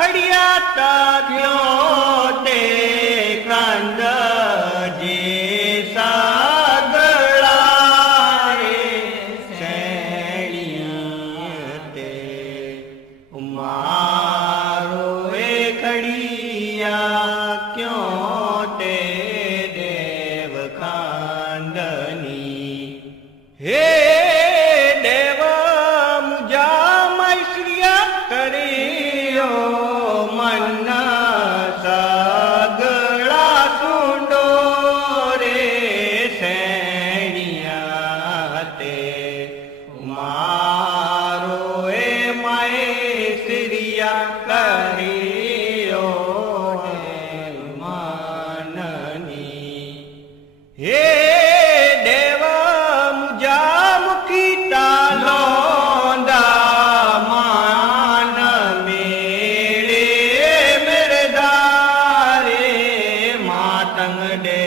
खड़िया क्यों ते कंद जी सागड़ा सैलियते मारो ए खड़िया क्यों ते देव कांदनी हे देव मुझा मैश्रिया करियो मन सगड़ा सुंडो रे सैनिया ते मारो ए मैश्रिया करियो मननी हे देव मुझा मुखी तालोंदा मान मेरे मेरे दारे मातंग दे